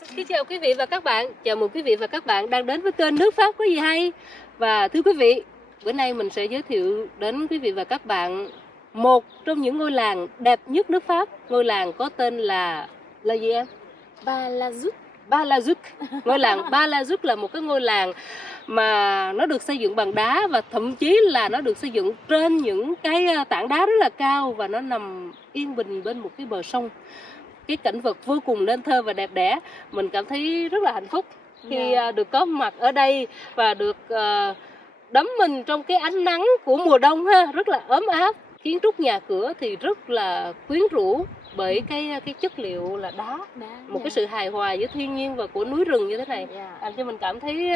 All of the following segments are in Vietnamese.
Xin chào quý vị và các bạn, chào mừng quý vị và các bạn đang đến với kênh Nước Pháp có gì hay. Và thưa quý vị, bữa nay mình sẽ giới thiệu đến quý vị và các bạn một trong những ngôi làng đẹp nhất nước Pháp. Ngôi làng có tên là gì em? Bar-la-Duc. Ngôi làng Bar-la-Duc là một cái ngôi làng mà nó được xây dựng bằng đá và thậm chí là nó được xây dựng trên những cái tảng đá rất là cao và nó nằm yên bình bên một cái bờ sông. Cái cảnh vật vô cùng nên thơ và đẹp đẽ. Mình cảm thấy rất là hạnh phúc khi được có mặt ở đây và được đắm mình trong cái ánh nắng của mùa đông ha, rất là ấm áp. Kiến trúc nhà cửa thì rất là quyến rũ bởi cái chất liệu là đá. Một cái sự hài hòa giữa thiên nhiên và của núi rừng như thế này làm cho mình cảm thấy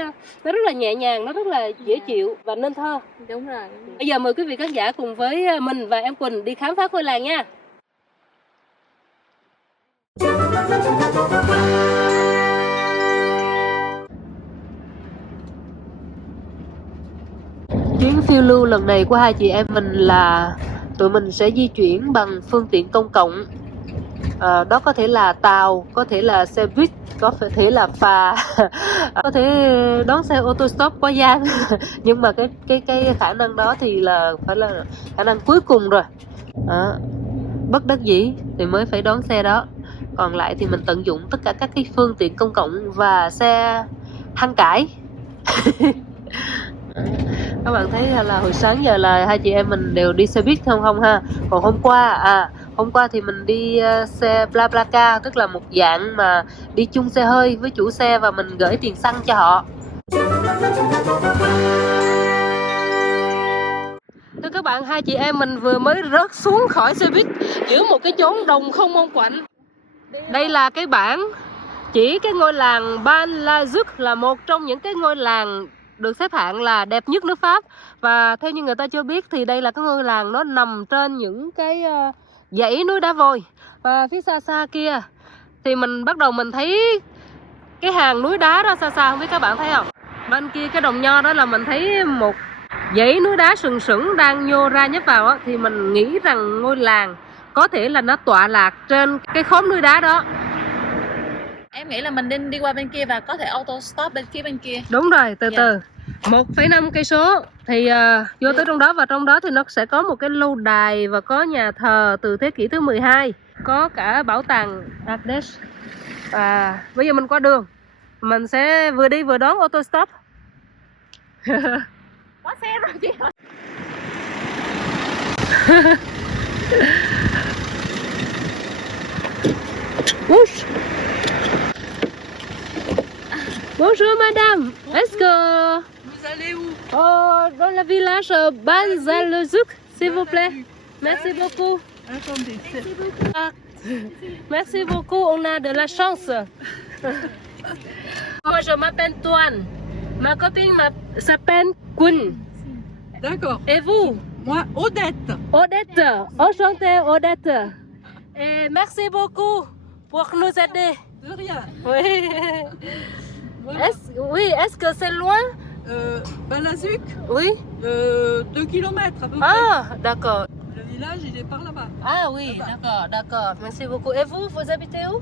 nó rất là nhẹ nhàng, nó rất là dễ chịu và nên thơ. Đúng rồi. Bây giờ mời quý vị khán giả cùng với mình và em Quỳnh đi khám phá ngôi làng nha. Chuyến phiêu lưu lần này của hai chị em mình là tụi mình sẽ di chuyển bằng phương tiện công cộng. Đó có thể là tàu, có thể là xe buýt, có thể là phà, có thể đón xe ô tô stop qua Giang. Nhưng mà cái khả năng đó thì là phải là khả năng cuối cùng rồi. Bất đắc dĩ thì mới phải đón xe đó. Còn lại thì mình tận dụng tất cả các cái phương tiện công cộng và xe hăng cải. Các bạn thấy là hồi sáng giờ là hai chị em mình đều đi xe buýt không ha. Còn hôm qua thì mình đi xe BlaBlaCar, tức là một dạng mà đi chung xe hơi với chủ xe và mình gửi tiền xăng cho họ. Thưa các bạn, hai chị em mình vừa mới rớt xuống khỏi xe buýt giữa một cái chốn đồng không mông quạnh. Đây là cái bảng chỉ cái ngôi làng Bar-la-Duc là một trong những cái ngôi làng được xếp hạng là đẹp nhất nước Pháp. Và theo như người ta cho biết thì đây là cái ngôi làng nó nằm trên những cái dãy núi đá vôi. Và phía xa xa kia thì mình bắt đầu mình thấy cái hàng núi đá đó xa xa, không biết các bạn thấy không? Bên kia cái đồng nho đó là mình thấy một dãy núi đá sừng sững đang nhô ra nhấp vào á, thì mình nghĩ rằng ngôi làng có thể là nó tọa lạc trên cái khóm núi đá đó. Em nghĩ là mình nên đi qua bên kia và có thể auto stop bên phía bên kia. Đúng rồi, từ từ 1,5 cây số thì vô tới trong đó, và trong đó thì nó sẽ có một cái lâu đài và có nhà thờ từ thế kỷ thứ 12, có cả bảo tàng Ardèche. Và bây giờ mình qua đường, mình sẽ vừa đi vừa đón auto stop. Có xe rồi chị. Bonjour madame, est-ce que Vous allez où? dans le village Bar-la-Duc, s'il vous plaît? Merci beaucoup. Attendez. Merci beaucoup, on a de la chance. Moi je m'appelle Toine. Ma copine s'appelle Quỳnh. D'accord. Et vous? Moi, Odette. Odette. Enchantée Odette. Et merci beaucoup pour nous aider. De rien. Oui. Voilà. Est-ce que c'est loin? Bar-la-Duc, Oui. 2 km à peu près. Ah, d'accord. Le village, il est par là-bas. Ah oui, d'accord. Merci beaucoup. Et vous habitez où?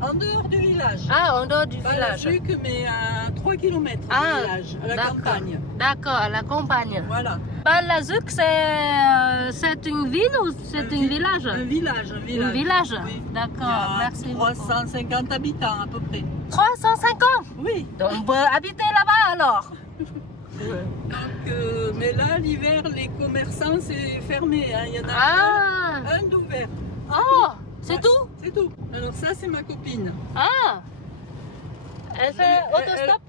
En dehors du village. Ah, en dehors du village. Bar-la-Duc, mais à 3 km du village, à la campagne. D'accord, à la campagne. Voilà. Bar-la-Duc, c'est une ville ou c'est un village? Un village. Un village? Oui. D'accord, Il y a merci beaucoup. 350 habitants à peu près. 350? Oui. Donc on peut habiter là-bas alors? Donc, mais là, l'hiver, les commerçants, c'est fermé. Hein. Il y en a un d'ouvert. Oh, c'est tout? C'est tout. Alors ça, c'est ma copine. Ah, elle fait autostop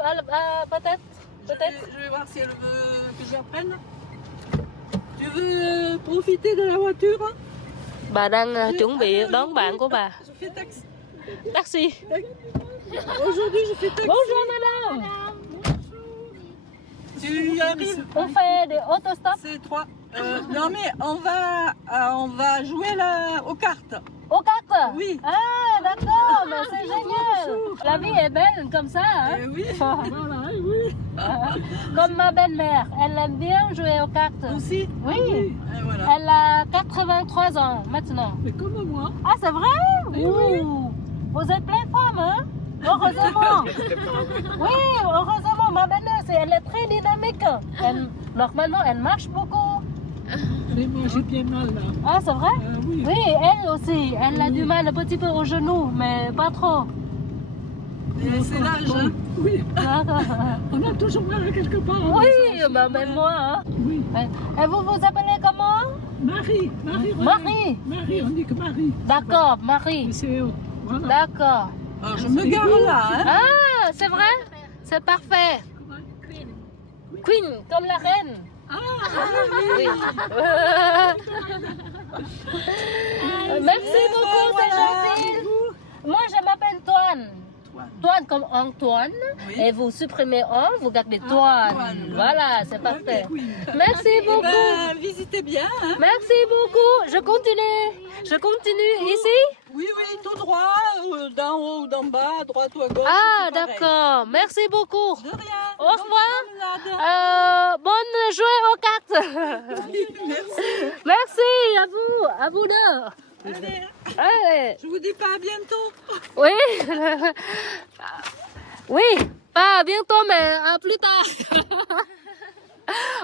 peut-être? Je vais voir si elle veut que j'apprenne. Tu veux profiter de la voiture? Bà đang chuẩn bị đón bạn của bà. Je fais taxi. Taxi. Aujourd'hui, je fais taxi. Bonjour madame. Tu arrives? On fait des autostops? C'est 3. Non mais on va jouer aux cartes. Aux cartes? Oui. Ah d'accord, mais c'est génial. La vie est belle comme ça, hein? Oui. Voilà, oui. Comme ma belle-mère, elle aime bien jouer aux cartes. Aussi? Oui. Et voilà. Elle a 83 ans maintenant. Mais comme moi. Ah c'est vrai? Oui. Ouh. Vous êtes plateforme, hein? Heureusement. Oui, heureusement, ma belle-sœur, elle est très dynamique. Normalement, elle marche beaucoup. Mais moi j'ai bien mal là. Ah, c'est vrai? Oui. Oui, elle aussi. Elle a du mal un petit peu au genou, mais pas trop. C'est l'âge, hein? Oui. D'accord. On a toujours mal quelque part. Hein, Oui, bah, même moi. Hein. Oui. Et vous vous appelez comment? Marie. Marie. Marie, on dit que Marie. D'accord, Marie. C'est eux. Voilà. D'accord. Alors, je me gare là, hein? Ah, c'est vrai? C'est parfait. Queen, comme la reine. Oui. Merci beaucoup, c'est gentil. Moi, je m'appelle Toine. Toine comme Antoine. Oui. Et vous supprimez un, vous gardez Toine. Toine. Voilà, c'est parfait. Oui. Merci beaucoup. Ben, visitez bien, hein? Merci beaucoup. Je continue ici. Oui, tout droit, d'en haut, d'en bas, à droite ou à gauche. Ah, c'est pareil. d'accord. Merci beaucoup. De rien. Au revoir. Bonne promenade. Bonne journée aux cartes. Merci. Merci à vous deux. Allez, Allez. je vous dis pas à bientôt. Oui. Oui, pas à bientôt, mais à plus tard.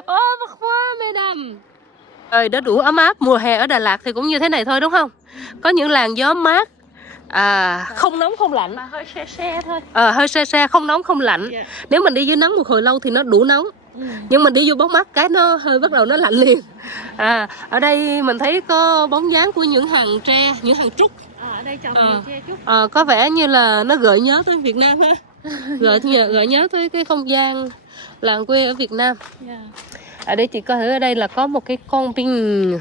Au revoir, mesdames. Trời đã đủ ấm áp. Mùa hè ở Đà Lạt thì cũng như thế này thôi đúng không? Có những làn gió mát, không nóng không lạnh, Mà hơi se se thôi. hơi se se, không nóng không lạnh. Dạ. Nếu mình đi dưới nắng một hồi lâu thì nó đủ nóng. Nhưng mình đi vô bóng mát cái nó hơi bắt đầu nó lạnh liền. Ở đây mình thấy có bóng dáng của những hàng tre, những hàng trúc. Ở đây trồng nhiều tre chút. Có vẻ như là nó gợi nhớ tới Việt Nam ha. Gợi nhớ tới cái không gian làng quê ở Việt Nam. Yeah. Ở đây chị coi thử, ở đây là có một cái con ping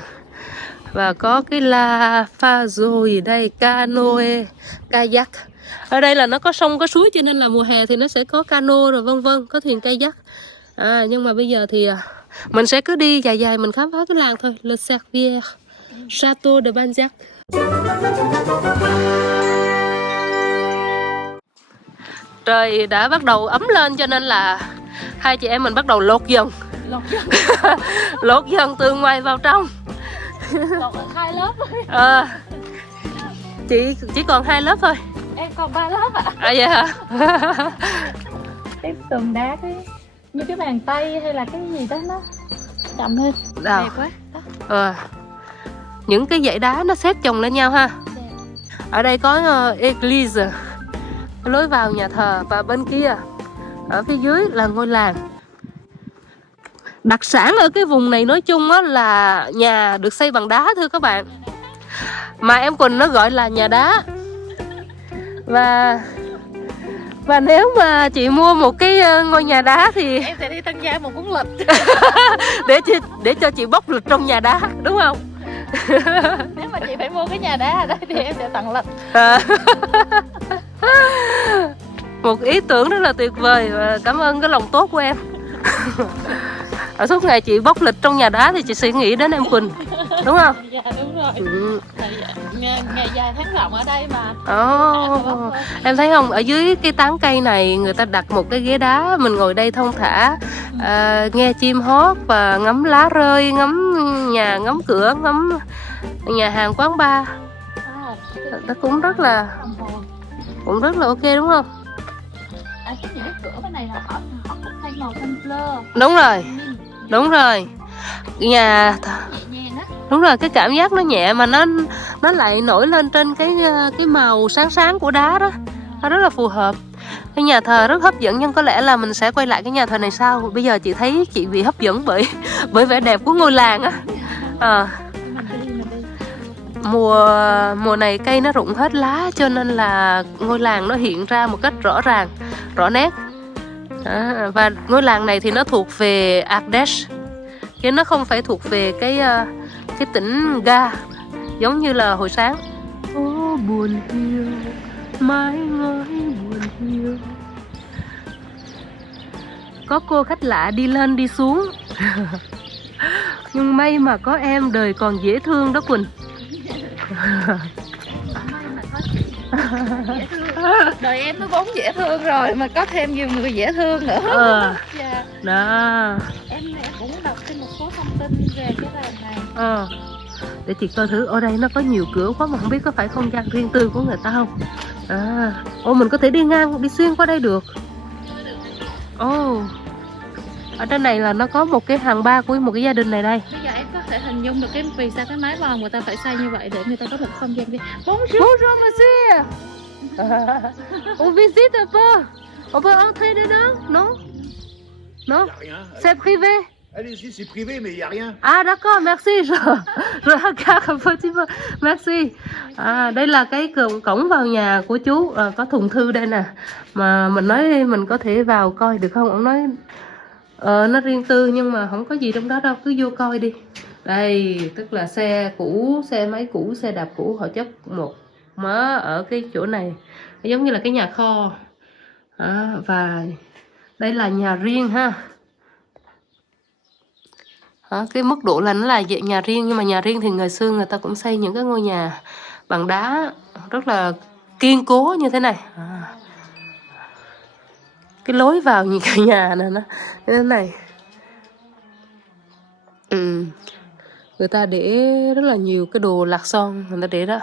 và có cái la pha rồi đây, canoe, kayak. Ở đây là nó có sông có suối cho nên là mùa hè thì nó sẽ có cano rồi vân vân, có thuyền kayak. Nhưng mà bây giờ thì mình sẽ cứ đi dài dài mình khám phá cái làng thôi. Le Cervier, Château de Banjac. Trời đã bắt đầu ấm lên cho nên là hai chị em mình bắt đầu lột dần. Lột dần từ ngoài vào trong. Còn 2 lớp. Chị chỉ còn 2 lớp thôi. Em còn 3 lớp ạ. Vậy hả? Cái tường đá cái như cái bàn tay hay là cái gì đó nó chậm hơn. Đẹp quá. Đó. Những cái dãy đá nó xếp chồng lên nhau ha. Đẹp. Ở đây có église, lối vào nhà thờ, và bên kia ở phía dưới là ngôi làng. Đặc sản ở cái vùng này nói chung á là nhà được xây bằng đá thưa các bạn. Mà em Quỳnh nó gọi là nhà đá. Và nếu mà chị mua một cái ngôi nhà đá thì Em sẽ đi Tân Giang một cuốn lịch. để cho chị bóc lịch trong nhà đá, đúng không? Nếu mà chị phải mua cái nhà đá ở đây thì em sẽ tặng lịch. Một ý tưởng rất là tuyệt vời và cảm ơn cái lòng tốt của em. Ở suốt ngày chị bóc lịch trong nhà đá thì chị sẽ nghĩ đến em Quỳnh, đúng không? Dạ đúng rồi. Ngày dài tháng rộng ở đây mà. Em thấy không, ở dưới cái tán cây này người ta đặt một cái ghế đá, mình ngồi đây thong thả, nghe chim hót và ngắm lá rơi, ngắm nhà, ngắm cửa, ngắm nhà hàng quán bar. Nó cũng rất là ok đúng không? Cái những cái cửa bên này là họ thay màu xanh fleur. Đúng rồi. Nhà Nhẹ nhàng á. đúng rồi, cái cảm giác nó nhẹ mà nó lại nổi lên trên cái màu sáng sáng của đá đó. Nó rất là phù hợp. Cái nhà thờ rất hấp dẫn, nhưng có lẽ là mình sẽ quay lại cái nhà thờ này sau. Bây giờ chị thấy chị bị hấp dẫn bởi vẻ đẹp của ngôi làng á. Mùa này cây nó rụng hết lá cho nên là ngôi làng nó hiện ra một cách rõ ràng, rõ nét. Và ngôi làng này thì nó thuộc về Ardèche, chứ nó không phải thuộc về cái tỉnh Ga giống như là hồi sáng. Ô buồn hiu, mãi ngói buồn hiu. Có cô khách lạ đi lên đi xuống. Nhưng may mà có em, đời còn dễ thương đó Quỳnh. Đời em nó vốn dễ thương rồi mà có thêm nhiều người dễ thương nữa. Dạ. Đó. Em cũng đọc thêm một số thông tin về cái làng này. Để chị coi thử, ở đây nó có nhiều cửa quá mà không biết có phải không gian riêng tư của người ta không. Ồ, mình có thể đi ngang, đi xuyên qua đây được. Ồ, ở trên này là nó có một cái hàng ba của một cái gia đình này đây. Bây giờ em có thể hình dung được vì sao cái mái vòm người ta phải xây như vậy để người ta có một không gian đi. Bonjour monsieur. On visite un peu. On peut entrer dedans? Non? Non? C'est privé. Allez-y, c'est privé, mais il n'y a rien. À d'accord, merci. Je regarde un petit peu. Merci. Đây là cái cổng vào nhà của chú. Có thùng thư đây nè. Mà mình nói mình có thể vào coi được không? Ông nói nó riêng tư nhưng mà không có gì trong đó đâu. Cứ vô coi đi. Đây, tức là xe cũ, xe máy cũ, xe đạp cũ họ chất một mớ ở cái chỗ này. Giống như là cái nhà kho. Và đây là nhà riêng ha. Cái mức độ là nó là nhà riêng, nhưng mà nhà riêng thì ngày xưa người ta cũng xây những cái ngôi nhà bằng đá rất là kiên cố như thế này. Cái lối vào những cái nhà này nó như thế này. Người ta để rất là nhiều cái đồ lạc son người ta để đó.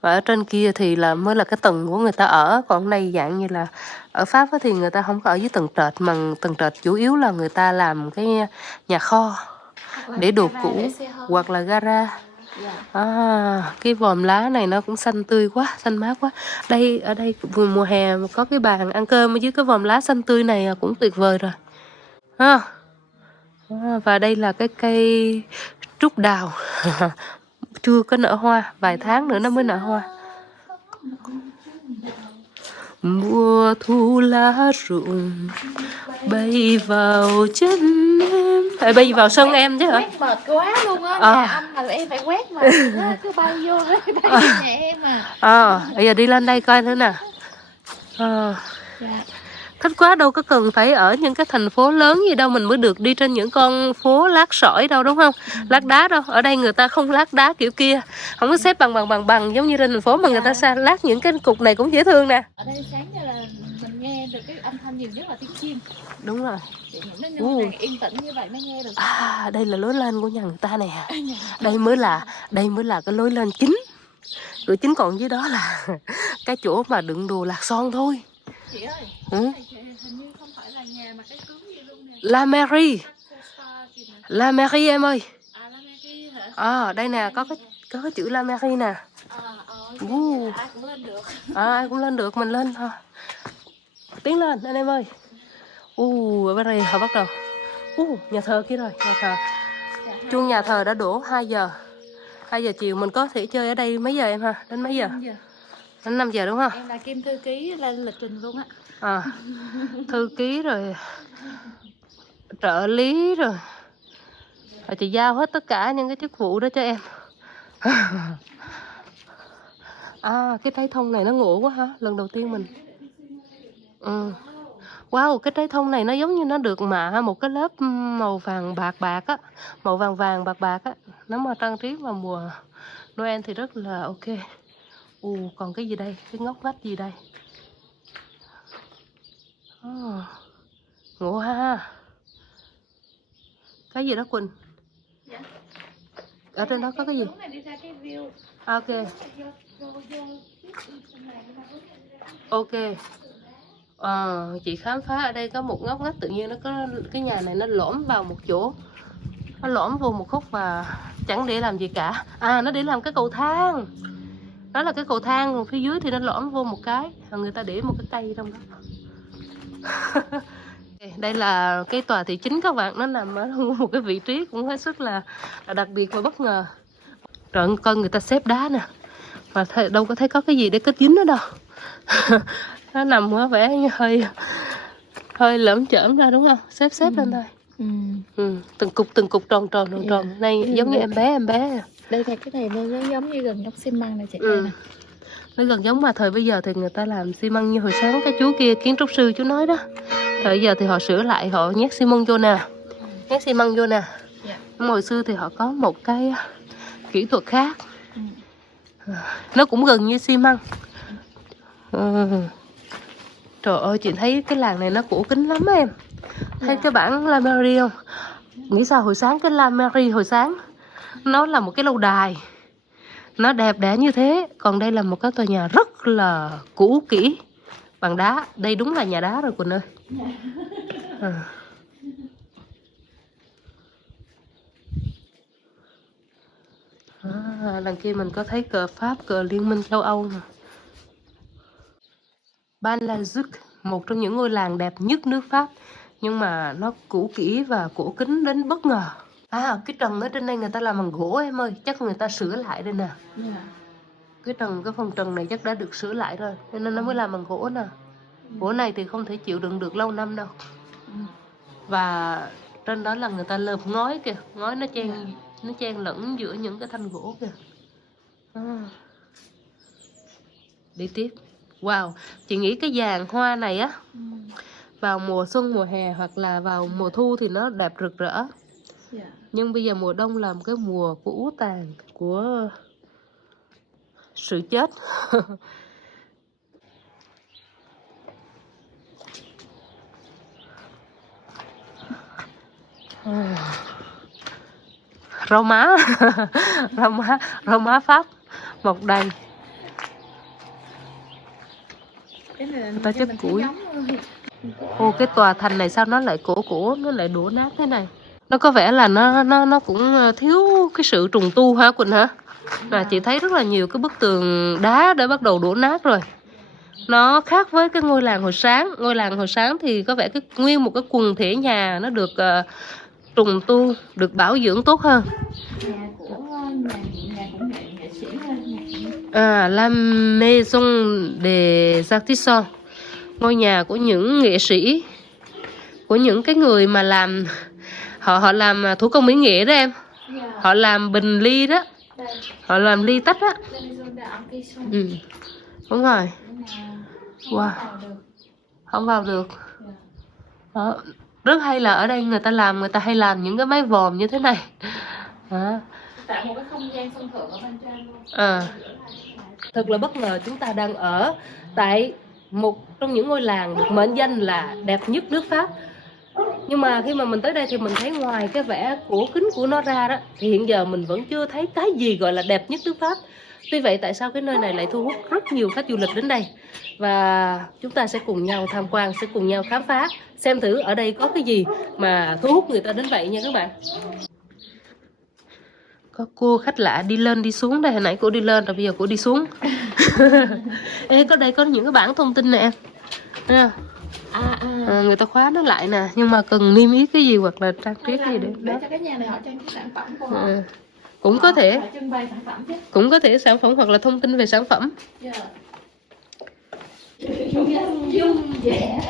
Và ở trên kia thì là mới là cái tầng của người ta ở. Còn đây dạng như là ở Pháp thì người ta không có ở dưới tầng trệt, mà tầng trệt chủ yếu là người ta làm cái nhà kho để đồ cũ hoặc là gara. Cái vòm lá này nó cũng xanh tươi quá, xanh mát quá. Đây ở đây mùa hè mà có cái bàn ăn cơm ở dưới cái vòm lá xanh tươi này cũng tuyệt vời rồi. Và đây là cái cây trúc đào. Chưa có nở hoa, vài tháng nữa nó mới nở hoa. Mùa thu lá rụng bay vào chân em, bay vào sân em chứ hả? Quét mệt quá luôn á, nhà anh mà em phải quét mà cứ bay vô bay nhà em mà. Bây giờ đi lên đây coi nữa nè. Dạ. Thích quá, đâu có cần phải ở những cái thành phố lớn gì đâu mình mới được đi trên những con phố lát sỏi đâu, đúng không? Lát đá đâu, ở đây người ta không lát đá kiểu kia, không có xếp bằng giống như trên thành phố mà người ta xa lát những cái cục này cũng dễ thương nè. Ở đây sáng giờ là mình nghe được cái âm thanh nhiều nhất là tiếng chim. Đúng rồi. Nó yên tĩnh như vậy mới nghe được. Đây là lối lên của nhà người ta nè. Đây mới là cái lối lên chính. Cửa chính, còn dưới đó là cái chỗ mà đựng đồ lạc son thôi. Chị ơi, hình như không phải là nhà mà cái cướm gì luôn nè. La Mairie. La Mairie em ơi. La Mairie hả? Đây nè, có cái chữ La Mairie nè. Ai cũng lên được. Ai cũng lên được, mình lên thôi. Tiến lên anh em ơi. Ở bên đây họ bắt đầu. Nhà thờ kia rồi, nhà thờ. Chuông nhà thờ đã đổ 2 giờ. 2 giờ chiều mình có thể chơi ở đây mấy giờ em ha? Đến mấy giờ? 5 giờ. Đến 5 giờ đúng không? Em là kim thư ký lên lịch trình luôn á. Thư ký rồi trợ lý rồi chị giao hết tất cả những cái chức vụ đó cho em. Cái trái thông này nó ngộ quá ha, lần đầu tiên mình. Wow, cái trái thông này nó giống như nó được mạ một cái lớp màu vàng bạc á, màu vàng bạc á, nó mà trang trí vào mùa Noel thì rất là ok. Còn cái gì đây, cái ngóc vách gì đây? Ngộ ha. Cái gì đó Quỳnh? Dạ. Ở trên đó có cái gì? Ok. Ok. Chị khám phá ở đây có một ngóc ngách tự nhiên, nó có cái nhà này nó lõm vào một chỗ, nó lõm vô một khúc và chẳng để làm gì cả. Nó để làm cái cầu thang. Đó là cái cầu thang, còn phía dưới thì nó lõm vô một cái, người ta để một cái cây trong đó. Đây là cái tòa thị chính các bạn, nó nằm ở một cái vị trí cũng hết sức là đặc biệt và bất ngờ. Trời, coi người ta xếp đá nè, mà đâu có thấy có cái gì để kết dính nó đâu. Nó nằm có vẻ như hơi lởm chởm ra đúng không? Xếp lên thôi. Từng cục tròn này giống như em bé. Đây là cái này nó giống như gần nhóc xi măng này chị nè. Nó gần giống mà thời bây giờ thì người ta làm xi măng như hồi sáng cái chú kia kiến trúc sư chú nói đó. Thời giờ thì họ sửa lại, họ nhét xi măng vô nè. Hồi xưa thì họ có một cái kỹ thuật khác. Nó cũng gần như xi măng. Trời ơi, chị thấy cái làng này nó cổ kính lắm em. Thấy cái bản La Mairie không? Nghĩ sao hồi sáng cái La Mairie hồi sáng nó là một cái lâu đài. Nó đẹp đẽ như thế. Còn đây là một cái tòa nhà rất là cũ kỹ bằng đá. Đây đúng là nhà đá rồi Quỳnh ơi. Đằng kia mình có thấy cờ Pháp, cờ Liên minh châu Âu nè. Bar-le-Duc, một trong những ngôi làng đẹp nhất nước Pháp, nhưng mà nó cũ kỹ và cổ kính đến bất ngờ. Cái trần ở trên đây người ta làm bằng gỗ em ơi, chắc người ta sửa lại đây nè. Cái phần trần này chắc đã được sửa lại rồi, cho nên nó mới làm bằng gỗ nè. Gỗ này thì không thể chịu đựng được lâu năm đâu. Và trên đó là người ta lợp ngói kìa, ngói nó chen lẫn giữa những cái thanh gỗ kìa. Đi tiếp. Wow, chị nghĩ cái dàn hoa này á, vào mùa xuân, mùa hè hoặc là vào mùa thu thì nó đẹp rực rỡ. Nhưng bây giờ mùa đông là một cái mùa của ú tàn, của sự chết. Rau má. Rau má Pháp mọc đầy. Người ta chất củi. Cái tòa thành này sao nó lại cổ, nó lại đổ nát thế này. Nó có vẻ là nó cũng thiếu cái sự trùng tu hả Quỳnh hả? Chị thấy rất là nhiều cái bức tường đá đã bắt đầu đổ nát rồi. Nó khác với cái ngôi làng hồi sáng. Ngôi làng hồi sáng thì có vẻ nguyên một cái quần thể nhà nó được trùng tu, được bảo dưỡng tốt hơn. Nhà của nghệ sĩ La Maison des Artisans, ngôi nhà của những nghệ sĩ, của những cái người mà làm họ làm thủ công mỹ nghệ đó em. Họ làm bình ly đó, họ làm ly tách á. Đúng rồi. Wow, không vào được. Đó. Rất hay là ở đây người ta hay làm những cái mái vòm như thế này. Tạo một cái không gian sân thượng ở bên trên luôn. Thật là bất ngờ, chúng ta đang ở tại một trong những ngôi làng được mệnh danh là đẹp nhất nước Pháp. Nhưng mà khi mà mình tới đây thì mình thấy ngoài cái vẻ cổ kính của nó ra đó, thì hiện giờ mình vẫn chưa thấy cái gì gọi là đẹp nhất nước Pháp. Tuy vậy tại sao cái nơi này lại thu hút rất nhiều khách du lịch đến đây? Và chúng ta sẽ cùng nhau tham quan, sẽ cùng nhau khám phá, xem thử ở đây có cái gì mà thu hút người ta đến vậy nha các bạn. Có cô khách lạ đi lên đi xuống đây, hồi nãy cô đi lên rồi bây giờ cô đi xuống. Có đây có những cái bảng thông tin nè em. Người ta khóa nó lại nè, nhưng mà cần niêm yết cái gì hoặc là trang trí cái gì để cho cái nhà này họ trang trí sản phẩm của họ. Cũng có thể trưng bày sản phẩm chứ. Cũng có thể sản phẩm hoặc là thông tin về sản phẩm. Dung dẻ.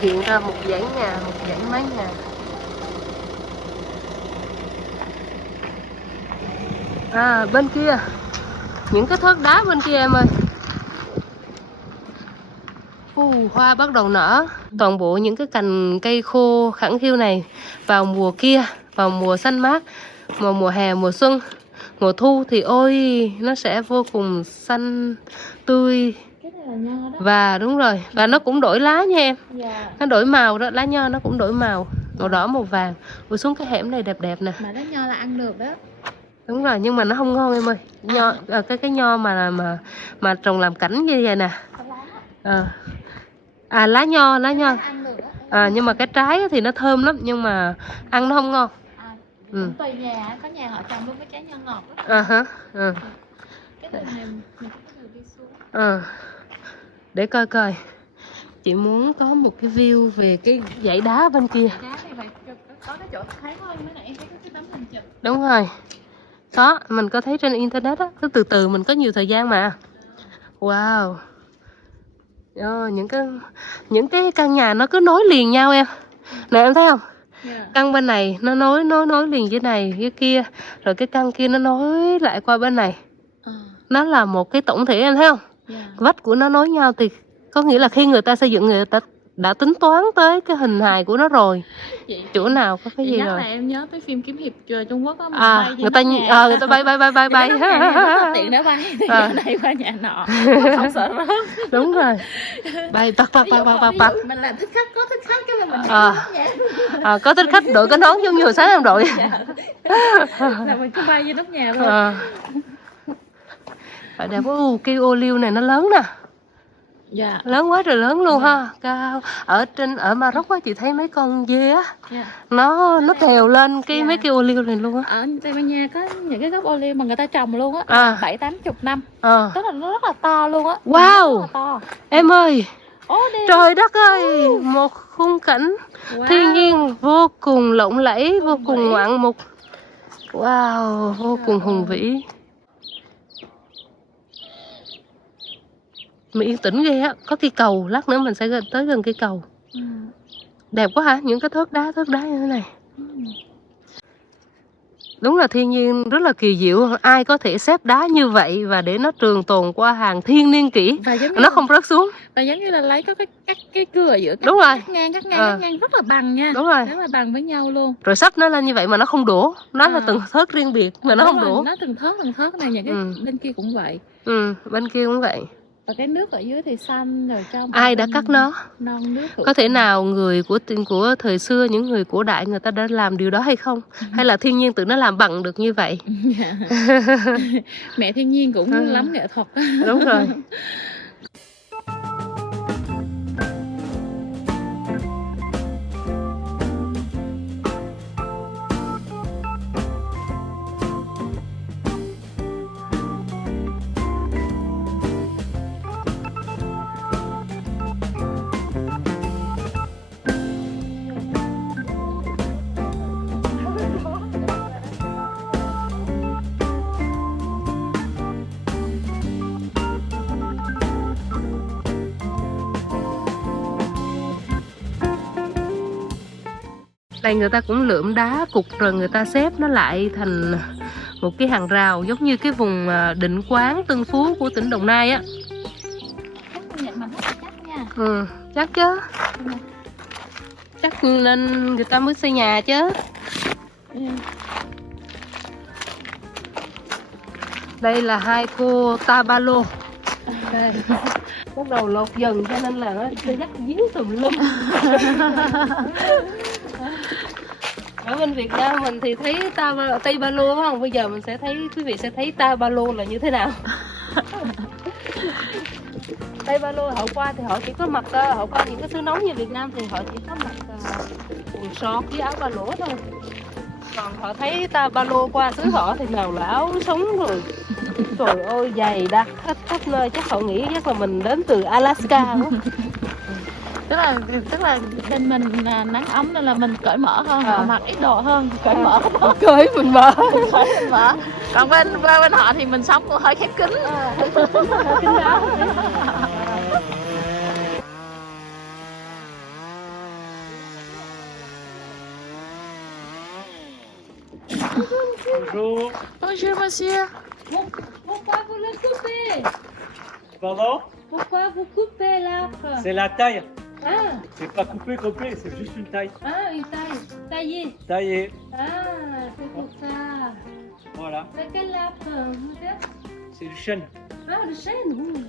Hiện ra một dãy nhà, một dãy mái nhà. Bên kia những cái thớt đá bên kia em ơi. Hoa bắt đầu nở. Toàn bộ những cái cành cây khô khẳng khiu này vào mùa kia, vào mùa xanh mát, mùa hè, mùa xuân, mùa thu thì ôi nó sẽ vô cùng xanh tươi. Và đúng rồi, và nó cũng đổi lá nha em. Nó đổi màu đó, lá nho nó cũng đổi màu, màu đỏ, màu vàng. Xuống cái hẻm này đẹp đẹp nè. Mà lá nho là ăn được đó. Đúng rồi, nhưng mà nó không ngon em ơi. Nho cái nho mà trồng làm cảnh như vậy nè. Lá nho. Nhưng mà cái trái thì nó thơm lắm, nhưng mà ăn nó không ngon. Cũng tùy nhà, có nhà họ trồng luôn cái trái nho ngọt đó. Cái đường này mình có thể đi xuống. Để coi. Chị muốn có một cái view về cái dãy đá bên kia. Đá này phải có cái chỗ thấy thôi, mới nãy thấy cái tấm hình chụp. Đúng rồi. Có, mình có thấy trên internet á, cứ từ từ mình có nhiều thời gian mà. Wow. Những cái căn nhà nó cứ nối liền nhau em. Nè em thấy không? Căn bên này nó nối liền dưới này dưới kia, rồi cái căn kia nó nối lại qua bên này. Nó là một cái tổng thể em thấy không? Vách của nó nối nhau thì có nghĩa là khi người ta xây dựng, người ta đã tính toán tới cái hình hài của nó rồi. Chị Chỗ nào có cái gì nhắc rồi. là em nhớ tới phim kiếm hiệp Trung Quốc á, mình À, bay trên người ta nóc nhà. người ta bay Thì cái nóc nhà này rất là tiện để bay từ À. nhà này qua nhà nọ, không sợ rớt. Đúng rồi. Bay bạc Ví dụ mình làm thích khách, có thích khách cái là mình À. Có thích khách đội cái nón giống như hồi sáng em đội. là mình cứ bay trên nóc nhà thôi. Ở đẹp quá. Cây ô liu này nó lớn nè. Dạ. Lớn quá trời lớn luôn ha. Cao. Ở Maroc á chị thấy mấy con dê á, Dạ. nó trèo lên Dạ. mấy cây ô liu này luôn á. Ở Tây Ban Nha có những cái gốc ô liu mà người ta trồng luôn á, À. 7-80 năm, Ờ. tức là nó rất là to luôn á. Wow. Rất là to. Em ơi, Ô, đây. trời đất ơi, một khung cảnh Wow. thiên nhiên vô cùng lộng lẫy, vô Hùng cùng vĩ. ngoạn mục. Wow, vô cùng hùng vĩ. Mình yên tĩnh ghê á, có cây cầu, lát nữa mình sẽ tới gần cây cầu. Ừ. Đẹp quá hả, những cái thớt đá như thế này. Đúng là thiên nhiên rất là kỳ diệu, ai có thể xếp đá như vậy và để nó trường tồn qua hàng thiên niên kỷ, Và giống như nó không rớt xuống. và giống như là lấy cái cưa ở giữa, Đúng rồi. cắt Ờ. ngang rất là bằng nha. Đúng rồi. Rất là bằng với nhau luôn. Rồi sắp nó lên như vậy mà nó không đổ, nó là từng thớt riêng biệt mà nó Đúng không rồi, đổ. nó từng thớt này, những cái Ừ. bên kia cũng vậy. Bên kia cũng vậy. Và cái nước ở dưới thì xanh rồi trong Ai đã cắt nó? non nước Có thể nào người của thời xưa, những người cổ đại người ta đã làm điều đó hay không? Hay là thiên nhiên tự nó làm bằng được như vậy? Dạ. Mẹ thiên nhiên cũng lắm nghệ thuật. Đúng rồi. Đây người ta cũng lượm đá cục rồi người ta xếp nó lại thành một cái hàng rào giống như cái vùng Định Quán, Tân Phú của tỉnh Đồng Nai á. Nhận mà rất là chắc nha. Chắc chứ. Chắc nên người ta mới xây nhà chứ. Đây là hai cô Tabalo. Bắt đầu lột dần cho nên là nó sẽ dắt dính tùm lum. Ở bên Việt Nam mình thì thấy Tây Ba Lô phải không? Bây giờ mình sẽ thấy, quý vị sẽ thấy Ta Ba Lô là như thế nào. Tây Ba Lô họ qua thì họ chỉ có mặc, họ qua những cái xứ nóng như Việt Nam thì họ chỉ có mặc quần sọt với áo ba lỗ thôi. Còn họ thấy Ta Ba Lô qua xứ họ thì nào là áo sống rồi. Trời ơi dày đặc khắp nơi, chắc họ nghĩ chắc là mình đến từ Alaska quá. Tức là bên mình là nắng ấm nên là mình cởi mở hơn, họ mặc ít đồ hơn, cởi mở. Cởi mình mở. Còn bên họ thì mình sống hơi khép kín. Kín đáo. Bonjour. Bonjour monsieur. Pourquoi vous le coupez? Pardon? Pourquoi vous coupez l'arbre? C'est la taille. Ah, C'est pas coupé complet, c'est juste une taille. une taille, taillée. Taillée. Ah, c'est pour ça. Voilà. C'est quel arbre vous êtes? C'est du chêne. Ah, le chêne,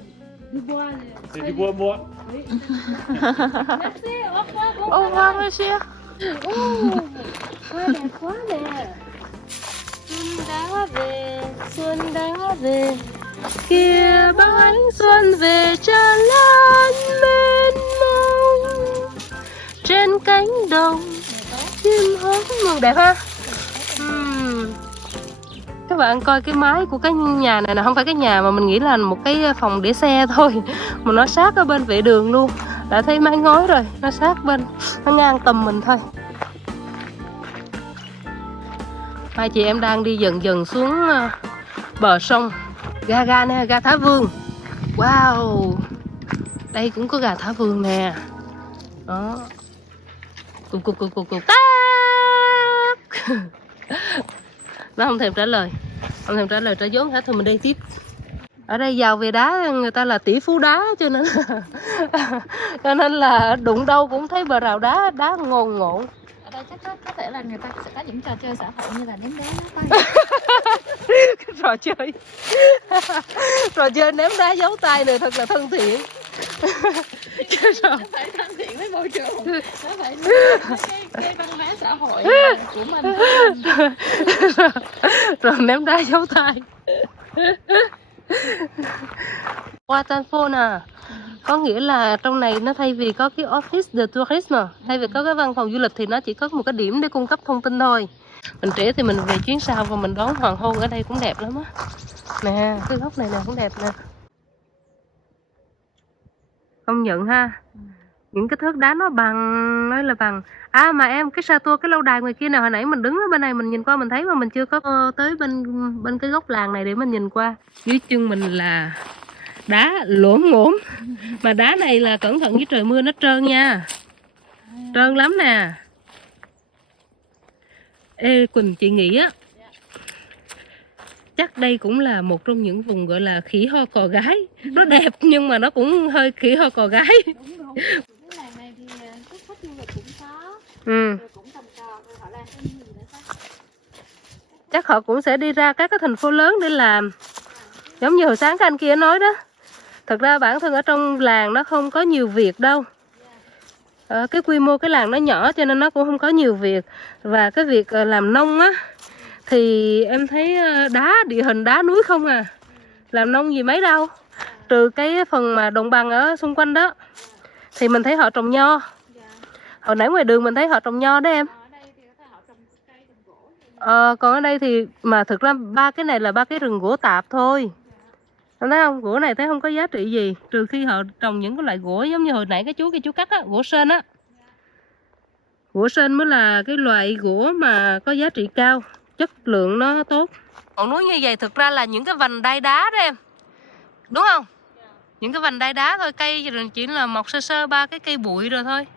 du bois. C'est du bois moi. Oui. Merci, au revoir, bon Au revoir monsieur. Hoa đẹp quá nè. Xuân đã về, kia bao ánh xuân về tràn lan mênh mông. Trên cánh đồng chim hót mừng đẹp ha. Các bạn coi cái mái của cái nhà này là không phải cái nhà mà mình nghĩ là một cái phòng để xe thôi, mà nó sát ở bên vệ đường luôn. Đã thấy mái ngói rồi, nó sát bên, nó ngang tầm mình thôi. Hai chị em đang đi dần dần xuống bờ sông. Ga nè, ga Thả Vương. Wow, đây cũng có gà Thả Vương nè. Đó. Cục tác. Nó không thèm trả lời, trả vốn hết, thôi mình đi tiếp. Ở đây giàu về đá, người ta là tỷ phú đá, cho nên là đụng đâu cũng thấy bờ rào đá, đá ngồn ngộn. Ở đây chắc có thể là người ta sẽ có những trò chơi xã hội như là ném đá tay. Trò chơi trò chơi ném đá giấu tay này thật là thân thiện. Nó phải thân thiện với môi trường, nó phải cái văn hóa xã hội của mình. Rồi ném đá giấu tay. Waterfall à, có nghĩa là trong này nó thay vì có cái office de tourism, thay vì có cái văn phòng du lịch thì nó chỉ có một cái điểm để cung cấp thông tin thôi. Mình trễ thì mình về chuyến sau và mình đón hoàng hôn ở đây cũng đẹp lắm á. Nè, cái góc này nè cũng đẹp nè. Công nhận ha. Những cái thớt đá nó bằng, nói là bằng. À mà em, cái Sato, cái lâu đài ngoài kia nào, hồi nãy mình đứng ở bên này mình nhìn qua mình thấy mà mình chưa có tới bên cái góc làng này để mình nhìn qua. Dưới chân mình là đá lổm ngổm. Mà đá này là cẩn thận với trời mưa nó trơn nha. Trơn lắm nè. Ê Quỳnh, chị nghĩ á, chắc đây cũng là một trong những vùng gọi là khỉ ho cò gái. Nó đẹp nhưng mà nó cũng hơi khỉ ho cò gái. Đúng. Cái làng này thì khách du lịch cũng có. Ừ. Rồi cũng trồng trọt, rồi họ làm cái gì nữa sao? Chắc họ cũng sẽ đi ra các cái thành phố lớn để làm. Giống như hồi sáng các anh kia nói đó. Thật ra bản thân ở trong làng nó không có nhiều việc đâu. Cái quy mô cái làng nó nhỏ cho nên nó cũng không có nhiều việc. Và cái việc làm nông á thì em thấy đá, địa hình đá núi không à. Làm nông gì mấy đâu. Trừ cái phần mà đồng bằng ở xung quanh đó thì mình thấy họ trồng nho. Hồi nãy ngoài đường mình thấy họ trồng nho đó em. Còn ở đây thì mà thực ra ba cái này là ba cái rừng gỗ tạp thôi. Em thấy không? Gỗ này thấy không có giá trị gì, trừ khi họ trồng những cái loại gỗ giống như hồi nãy cái chú cắt á, gỗ sên á. Gỗ sên mới là cái loại gỗ mà có giá trị cao, chất lượng nó tốt. Còn núi như vậy thực ra là những cái vành đai đá đó em, đúng không? Những cái vành đai đá thôi, cây chỉ là mọc sơ sơ ba cái cây bụi rồi thôi.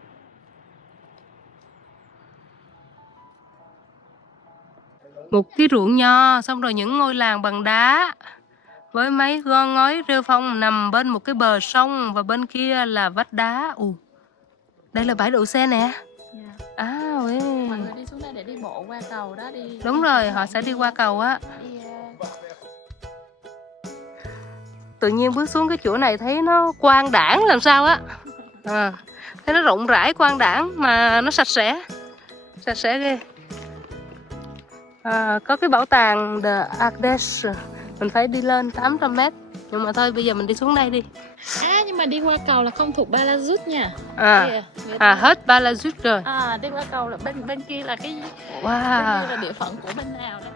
Một cái ruộng nho, xong rồi những ngôi làng bằng đá với mấy gòn ngói rêu phong nằm bên một cái bờ sông, và bên kia là vách đá. Đây là bãi đậu xe nè. Mọi người đi xuống đây để đi bộ qua cầu đó đi. Đúng rồi, họ sẽ đi qua cầu á. Tự nhiên bước xuống cái chỗ này thấy nó quang đãng làm sao á. Thấy nó rộng rãi quang đãng mà nó sạch sẽ ghê. Có cái bảo tàng The Ardèche, mình phải đi lên 800 m. Nhưng mà thôi bây giờ mình đi xuống đây đi. Nhưng mà đi qua cầu là không thuộc Ba La Rút nha. Hết Ba La Rút rồi. Đi qua cầu là bên kia là cái bên kia là địa phận của bên nào đó.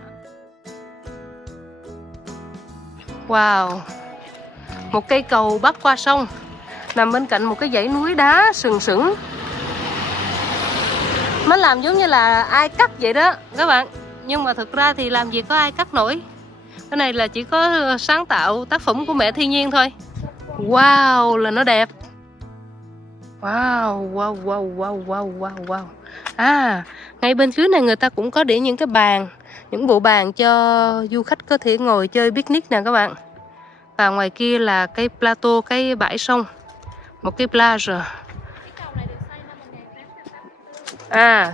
Wow. Một cây cầu bắc qua sông nằm bên cạnh một cái dãy núi đá sừng sững. Nó làm giống như là ai cắt vậy đó các bạn. Nhưng mà thực ra thì làm gì có ai cắt nổi. Cái này là chỉ có sáng tạo tác phẩm của mẹ thiên nhiên thôi. Wow, là nó đẹp. Wow. Ngay bên dưới này người ta cũng có để những cái bàn, những bộ bàn cho du khách có thể ngồi chơi picnic nè các bạn. Và ngoài kia là cái plateau, cái bãi sông, một cái plage.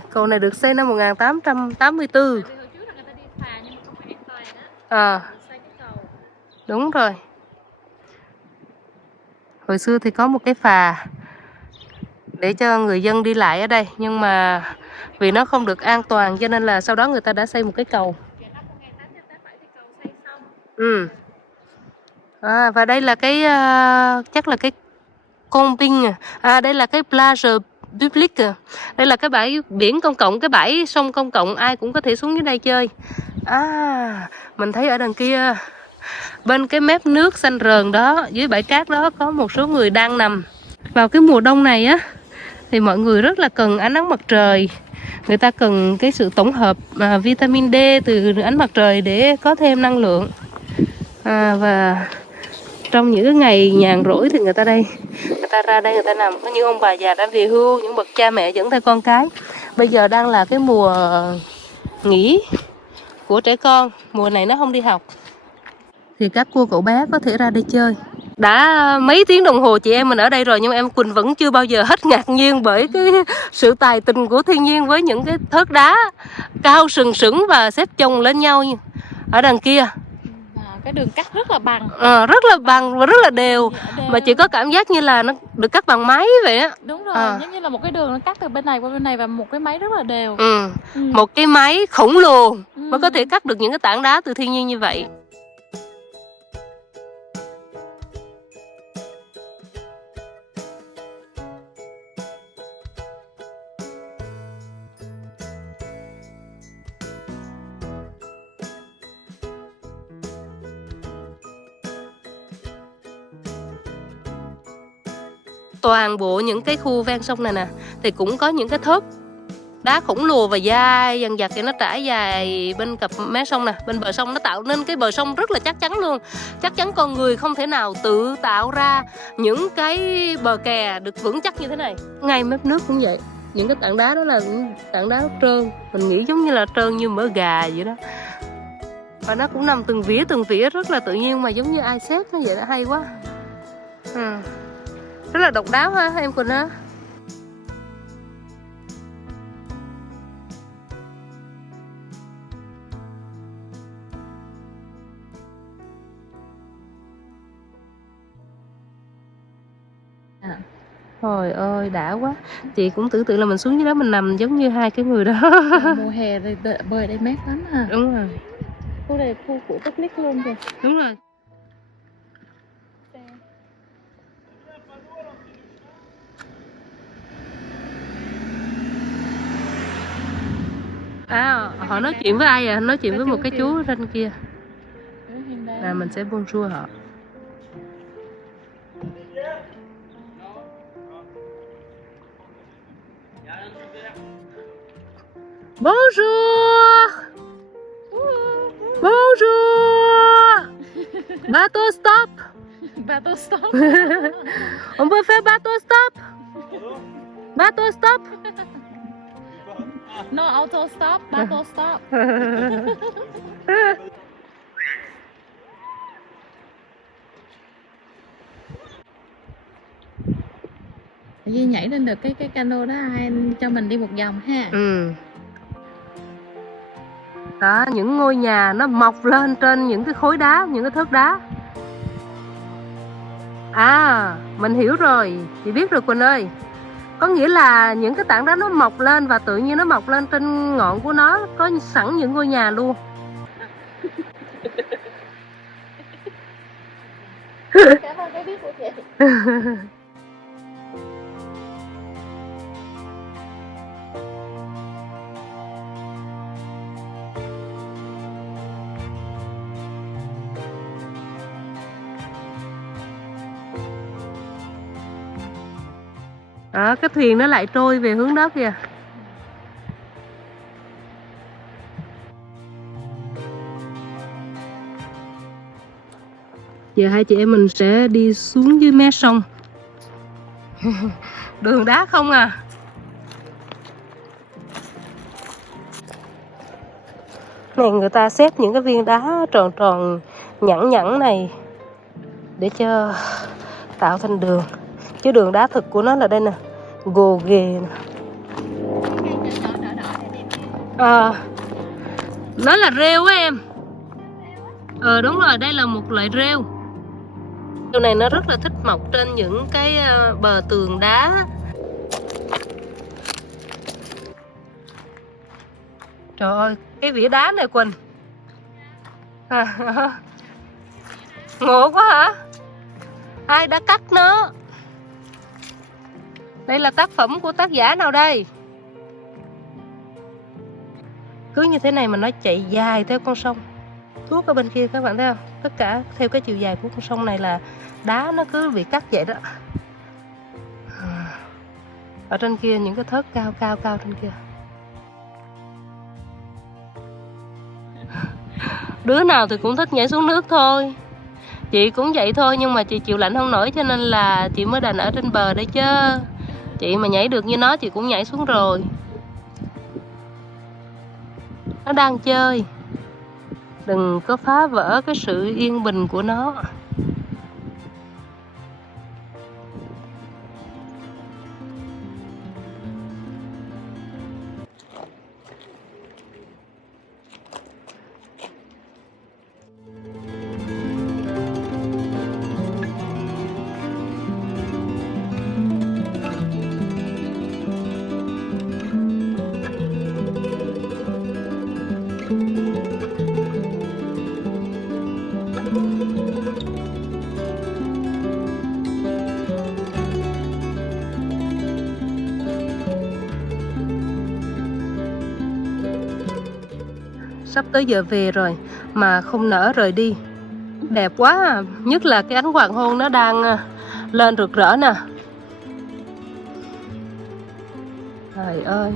Cầu này được xây năm 1884. Đúng rồi. Hồi xưa thì có một cái phà để cho người dân đi lại ở đây, nhưng mà vì nó không được an toàn cho nên là sau đó người ta đã xây một cái cầu. Và đây là cái chắc là cái camping. Đây là cái plage public. Đây là cái bãi biển công cộng, cái bãi sông công cộng, ai cũng có thể xuống dưới đây chơi. Mình thấy ở đằng kia bên cái mép nước xanh rờn đó, dưới bãi cát đó có một số người đang nằm. Vào cái mùa đông này á thì mọi người rất là cần ánh nắng mặt trời. Người ta cần cái sự tổng hợp vitamin D từ ánh mặt trời để có thêm năng lượng. Và trong những cái ngày nhàn rỗi thì người ta ra đây người ta nằm. Có những ông bà già đã về hưu, những bậc cha mẹ dẫn theo con cái. Bây giờ đang là cái mùa nghỉ của trẻ con, mùa này nó không đi học. thì các cô cậu bé có thể ra đây chơi. Đã mấy tiếng đồng hồ chị em mình ở đây rồi, nhưng em Quỳnh vẫn chưa bao giờ hết ngạc nhiên bởi cái sự tài tình của thiên nhiên với những cái thớt đá cao sừng sững và xếp chồng lên nhau ở đằng kia. Cái đường cắt rất là bằng. Rất là bằng và rất là đều. Mà chị có cảm giác như là nó được cắt bằng máy vậy á. Đúng rồi, giống như là một cái đường nó cắt từ bên này qua bên này và một cái máy rất là đều. Một cái máy khổng lồ mới có thể cắt được những cái tảng đá từ thiên nhiên như vậy. Toàn bộ những cái khu ven sông này nè thì cũng có những cái thớt đá khổng lồ và dài dằng dặc, thì nó trải dài bên cặp mé sông nè, bên bờ sông, nó tạo nên cái bờ sông rất là chắc chắn luôn. Chắc chắn con người không thể nào tự tạo ra những cái bờ kè được vững chắc như thế này. Ngay mép nước cũng vậy, những cái tảng đá đó là tảng đá trơn, mình nghĩ giống như là trơn như mỡ gà vậy đó. Và nó cũng nằm từng vỉa rất là tự nhiên, mà giống như ai xếp nó vậy, nó hay quá. Rất là độc đáo ha em Quỳnh ha. Trời ơi đã quá. Chị cũng tưởng tượng là mình xuống dưới đó mình nằm giống như hai cái người đó. Mùa hè thì bơi đây mát lắm ha. Đúng rồi. Khu này khu của picnic luôn kìa. Đúng rồi. Họ nói chuyện với ai à? Nói chuyện với một cái chú trên kia. Mình sẽ bonjour họ. Bonjour. Bonjour. Bateau stop. Bateau stop. On peut faire bateau stop. Bateau stop. No auto stop, bateau stop. Duy nhảy lên được cái cano đó, ai cho mình đi một vòng ha. Đó, những ngôi nhà nó mọc lên trên những cái khối đá, những cái thớt đá. Mình hiểu rồi, chị biết rồi Quỳnh ơi. Có nghĩa là những cái tảng đá nó mọc lên và tự nhiên nó mọc lên trên ngọn của nó có sẵn những ngôi nhà luôn. Cảm ơn cái biết của chị. Cái thuyền nó lại trôi về hướng đó kìa. Giờ hai chị em mình sẽ đi xuống dưới mé sông. Đường đá không à. Này người ta xếp những cái viên đá tròn tròn nhẵn nhẵn này để cho tạo thành đường. Chứ đường đá thực của nó là đây nè, gồ ghề nè. Nó là rêu á em. Đúng rồi, đây là một loại rêu. Rêu này nó rất là thích mọc trên những cái bờ tường đá. Trời ơi, cái vỉa đá này Quỳnh. Ngộ quá hả? Ai đã cắt nó? Đây là tác phẩm của tác giả nào đây? Cứ như thế này mà nó chạy dài theo con sông. Tuốt ở bên kia các bạn thấy không? Tất cả theo cái chiều dài của con sông này là đá nó cứ bị cắt vậy đó. Ở trên kia những cái thớt cao trên kia. Đứa nào thì cũng thích nhảy xuống nước thôi. Chị cũng vậy thôi, nhưng mà chị chịu lạnh không nổi cho nên là chị mới đành ở trên bờ đây chứ. Chị mà nhảy được như nó chị cũng nhảy xuống rồi. Nó đang chơi. Đừng có phá vỡ cái sự yên bình của nó. Sắp tới giờ về rồi mà không nỡ rời đi. Đẹp quá à. Nhất là cái ánh hoàng hôn nó đang lên rực rỡ nè. Trời ơi.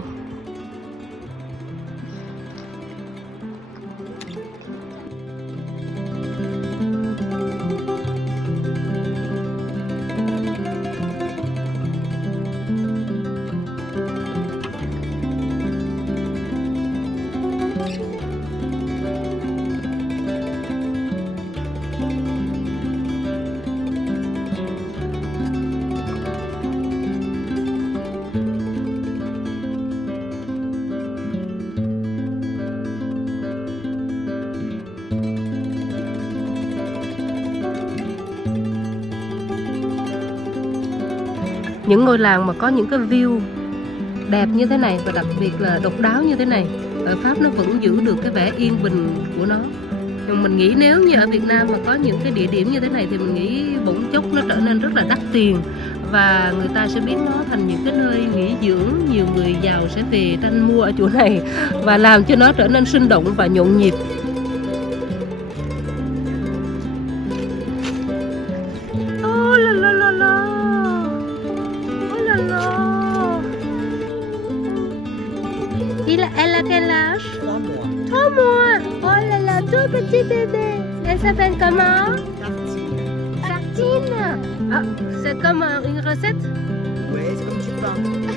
Những ngôi làng mà có những cái view đẹp như thế này và đặc biệt là độc đáo như thế này, ở Pháp nó vẫn giữ được cái vẻ yên bình của nó. Nhưng mình nghĩ nếu như ở Việt Nam mà có những cái địa điểm như thế này thì mình nghĩ bỗng chốc nó trở nên rất là đắt tiền và người ta sẽ biến nó thành những cái nơi nghỉ dưỡng. Nhiều người giàu sẽ về tranh mua ở chỗ này và làm cho nó trở nên sinh động và nhộn nhịp. Oh la la la la. Oh la la. Elle a quel âge? 3 mois. 3 mois. Oh là là, tout petit bébé. Elle s'appelle comment? Tartine. Tartine. Ah, c'est comme une recette? Ouais, c'est comme du pain.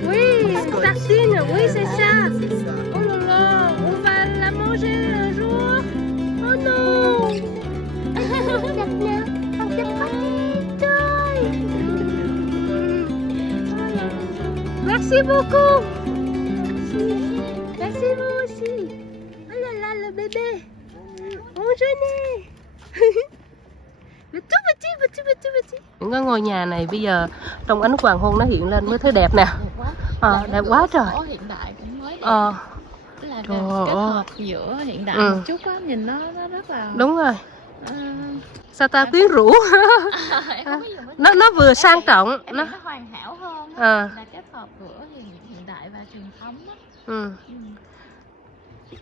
Oui, tartine, oui c'est ça. C'est ça. Oh là là, on va la manger un jour. Oh non. Merci beaucoup. Merci vous aussi. Oh là là, le bébé. Bonjour. Le tout petit. Những cái ngôi nhà này bây giờ trong ánh hoàng hôn nó hiện lên mới thấy đẹp nè. Đẹp quá trời. Hiện đại cũng mới đẹp. Tức là Trời kết ơi. hợp giữa hiện đại một chút á, nhìn nó rất là Đúng rồi. ờ, Sao ta quyến rũ. em không biết dùng cái Nó vừa sang trọng. em Nó nghĩ nó hoàn hảo hơn á, Ờ. là kết hợp giữa hiện đại và truyền thống á. ừ.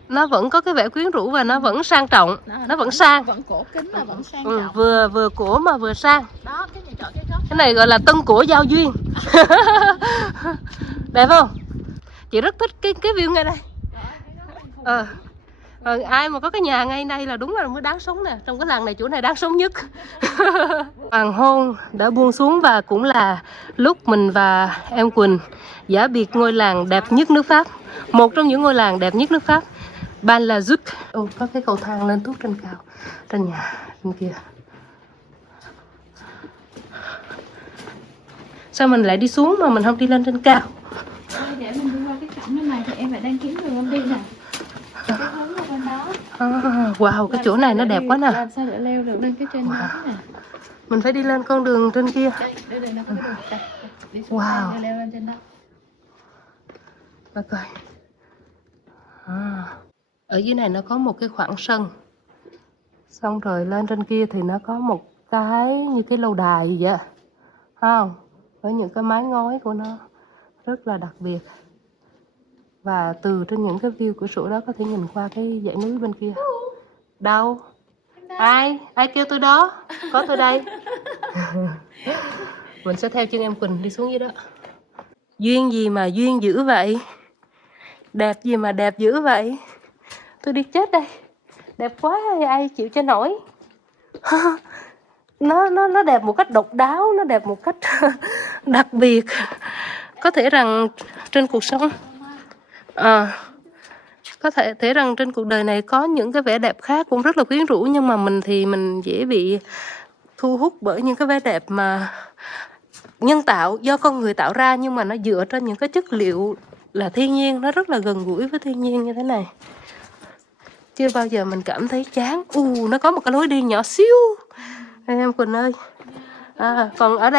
Nó vẫn có cái vẻ quyến rũ và nó vẫn sang trọng. Nó vẫn sang. Vẫn cổ kính mà vẫn sang Ừ, trọng. vừa cổ mà vừa sang. Đó, cái nhà trọ cái góc Cái này gọi là tân cổ giao duyên. Đẹp không? Chị rất thích cái view ngay đây. Ai mà có cái nhà ngay đây là đúng là mới đáng sống nè. Trong cái làng này chỗ này đáng sống nhất. Hoàng hôn đã buông xuống và cũng là lúc mình và em Quỳnh giả biệt ngôi làng đẹp nhất nước Pháp. Một trong những ngôi làng đẹp nhất nước Pháp, Val-la-Duc. Có cái cầu thang lên tuốt trên cao, trên nhà bên kia. Sao mình lại đi xuống mà mình không đi lên trên cao? để mình đi qua cái cổng bên này thì em lại đang kiếm đường em đi nè. Cái hướng ở bên đó. Wow, cái chỗ này nó đẹp quá nè. Làm sao để leo được lên cái trên đó nè. Mình phải đi lên con đường trên kia. Đây nó có cái đường đây. Đi xuống Wow. đây, leo lên trên đó. Bà coi. Ở dưới này nó có một cái khoảng sân. Xong rồi lên trên kia thì nó có một cái như cái lâu đài gì vậy. Không? Với những cái mái ngói của nó rất là đặc biệt. Và từ trên những cái view cửa sổ đó có thể nhìn qua cái dãy núi bên kia. Đâu? Ai kêu tôi đó? Có tôi đây. Mình sẽ theo chân em Quỳnh đi xuống dưới đó. Duyên gì mà duyên dữ vậy? Đẹp gì mà đẹp dữ vậy? Tôi đi chết đây. Đẹp quá, ai chịu cho nổi. Nó đẹp một cách độc đáo, nó đẹp một cách đặc biệt. Có thể rằng trên cuộc sống Có thể thấy rằng trên cuộc đời này có những cái vẻ đẹp khác cũng rất là quyến rũ, nhưng mà mình thì mình dễ bị thu hút bởi những cái vẻ đẹp mà nhân tạo, do con người tạo ra, nhưng mà nó dựa trên những cái chất liệu là thiên nhiên, nó rất là gần gũi với thiên nhiên như thế này. Chưa bao giờ mình cảm thấy chán. Nó có một cái lối đi nhỏ xíu em Quỳnh ơi. Còn ở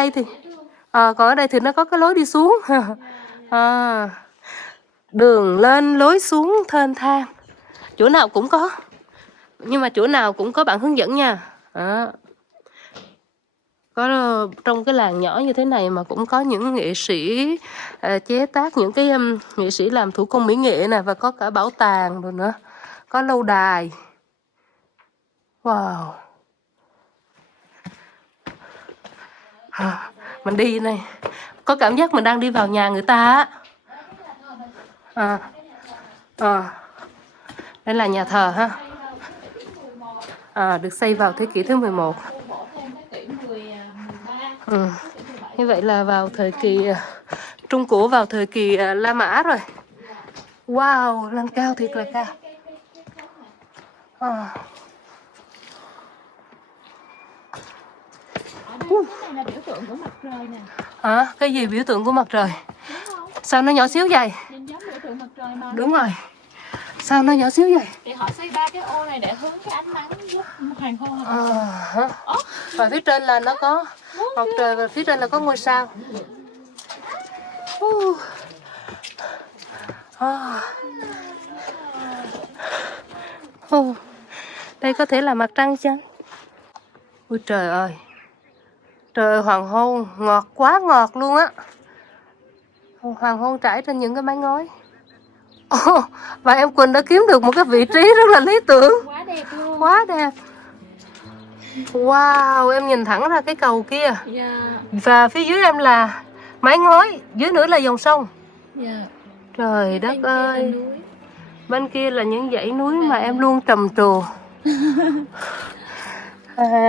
đây thì nó có cái lối đi xuống. Đường lên lối xuống thênh thang, chỗ nào cũng có, nhưng mà chỗ nào cũng có bạn hướng dẫn nha. Có trong cái làng nhỏ như thế này mà cũng có những nghệ sĩ chế tác, những cái nghệ sĩ làm thủ công mỹ nghệ nè, và có cả bảo tàng rồi nữa, có lâu đài. Wow. Mình đi này có cảm giác mình đang đi vào nhà người ta á. Đây là nhà thờ ha. Được xây vào thế kỷ thứ 11. Như vậy là vào thời kỳ Trung Cổ, vào thời kỳ La Mã rồi. Wow, lên cao thiệt là cao. Cái này là biểu tượng của mặt trời nè. Cái gì biểu tượng của mặt trời? Sao nó nhỏ xíu vậy? Nhìn giống biểu tượng mặt trời mà. Đúng rồi. Sao nó nhỏ xíu vậy? Thì họ xây 3 cái ô này để hướng cái ánh nắng giúp hoàng hôn. Và phía trên là nó có mặt trời, và phía trên là có ngôi sao. Đây có thể là mặt trăng chăng? Ôi trời ơi. Trời, hoàng hôn ngọt, quá ngọt luôn á. Hoàng hôn trải trên những cái mái ngói. Và em Quỳnh đã kiếm được một cái vị trí rất là lý tưởng. Quá đẹp luôn. Quá đẹp. Wow, em nhìn thẳng ra cái cầu kia. Và phía dưới em là mái ngói, dưới nữa là dòng sông. Trời đất ơi. Bên kia là những dãy núi mà em luôn trầm trồ.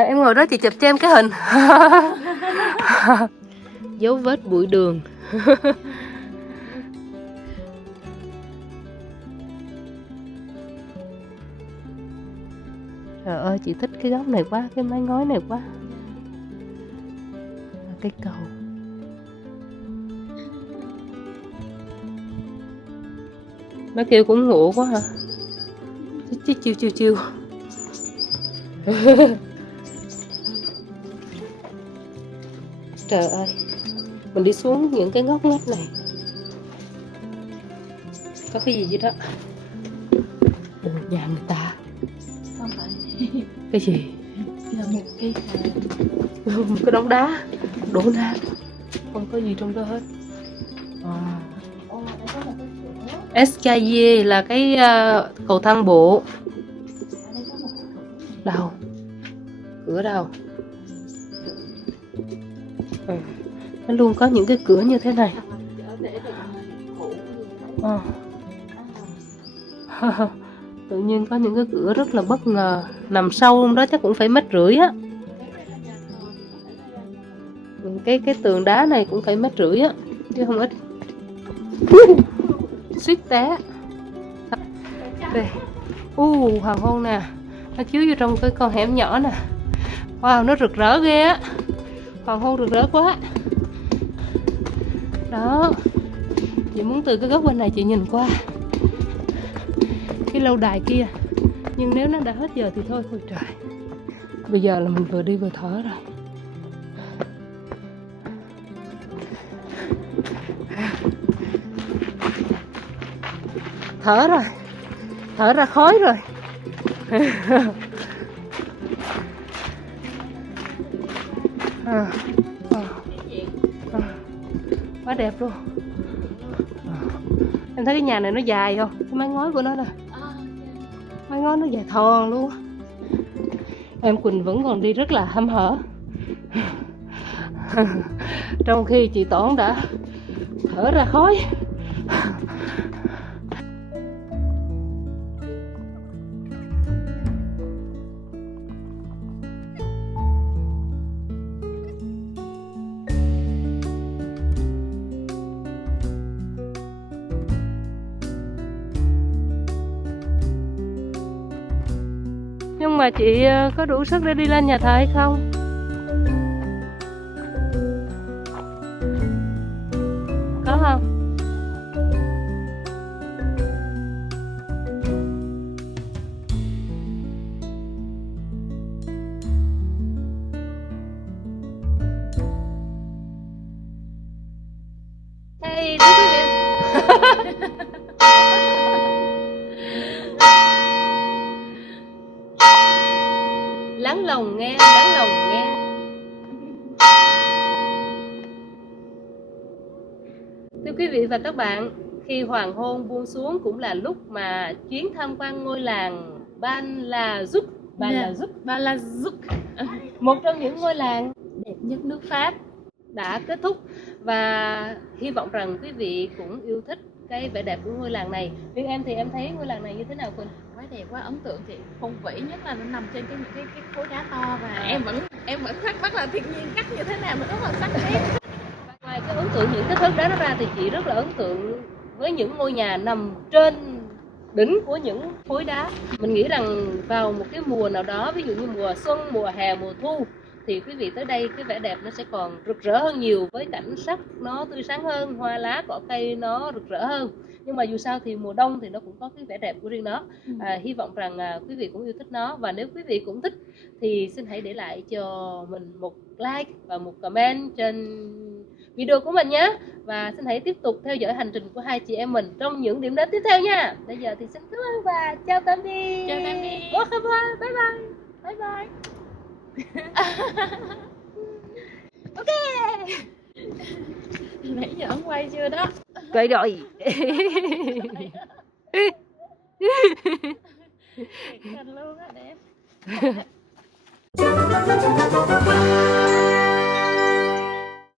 Em ngồi đó chị chụp cho em cái hình. Dấu vết bụi đường. Trời ơi, chị thích cái góc này quá, cái mái ngói này quá. Cái cầu. Nó kêu cũng ngủ quá hả? Chiêu. Trời ơi, mình đi xuống những cái ngóc ngách này. Có cái gì vậy đó? Nhà người ta. Không phải. Cái gì? Là một cái đống đá đổ nát, không có gì trong đó hết. Escalier là cái cầu thang bộ. Đâu? Cửa đâu? Nó luôn có những cái cửa như thế này. Tự nhiên có những cái cửa rất là bất ngờ. Nằm sâu trong đó chắc cũng phải 1,5 mét á. Cái tường đá này cũng phải 1,5 mét á, chứ không ít. Suýt té. Đây. Hoàng hôn nè. Nó chiếu vô trong cái con hẻm nhỏ nè. Wow, nó rực rỡ ghê á. Hoàng hôn rực rỡ quá. Đó. Chị muốn từ cái góc bên này chị nhìn qua cái lâu đài kia. Nhưng nếu nó đã hết giờ thì thôi trời. Bây giờ là mình vừa đi vừa thở rồi. Thở rồi. Thở ra khói rồi. Quá đẹp luôn. Em thấy cái nhà này nó dài không? Cái mái ngói của nó nè. Mái ngói nó dài thòn luôn. Em Quỳnh vẫn còn đi rất là hăm hở. Trong khi chị Toản đã thở ra khói. mà chị có đủ sức để đi lên nhà thờ hay không? Có không? Hey, thưa quý vị. Lắng lòng nghe, lắng lòng nghe. Thưa quý vị và các bạn, khi hoàng hôn buông xuống cũng là lúc mà chuyến tham quan ngôi làng Ban La Duc, một trong những ngôi làng đẹp nhất nước Pháp đã kết thúc, và hy vọng rằng quý vị cũng yêu thích cái vẻ đẹp của ngôi làng này. Riêng em thì em thấy ngôi làng này như thế nào Quỳnh? Quá đẹp, quá ấn tượng chị. Phong vĩ nhất là nó nằm trên cái khối đá to, và em vẫn thắc mắc là thiên nhiên cắt như thế nào mà rất là sắc nét. Ngoài cái ấn tượng những cái thớt đá đó ra thì chị rất là ấn tượng với những ngôi nhà nằm trên đỉnh của những khối đá. Mình nghĩ rằng vào một cái mùa nào đó, ví dụ như mùa xuân, mùa hè, mùa thu, thì quý vị tới đây cái vẻ đẹp nó sẽ còn rực rỡ hơn nhiều, với cảnh sắc nó tươi sáng hơn, hoa lá cỏ cây nó rực rỡ hơn. Nhưng mà dù sao thì mùa đông thì nó cũng có cái vẻ đẹp của riêng nó. Hy vọng rằng quý vị cũng yêu thích nó, và nếu quý vị cũng thích thì xin hãy để lại cho mình một like và một comment trên video của mình nhé. Và xin hãy tiếp tục theo dõi hành trình của hai chị em mình trong những điểm đến tiếp theo nha. Bây giờ thì xin cảm ơn và chào tạm biệt. Chào tạm biệt. Au revoir. Bye bye. Bye bye. Ok. Nãy giờ ấn quay chưa đó? Quay rồi. Thành luôn á, đẹp.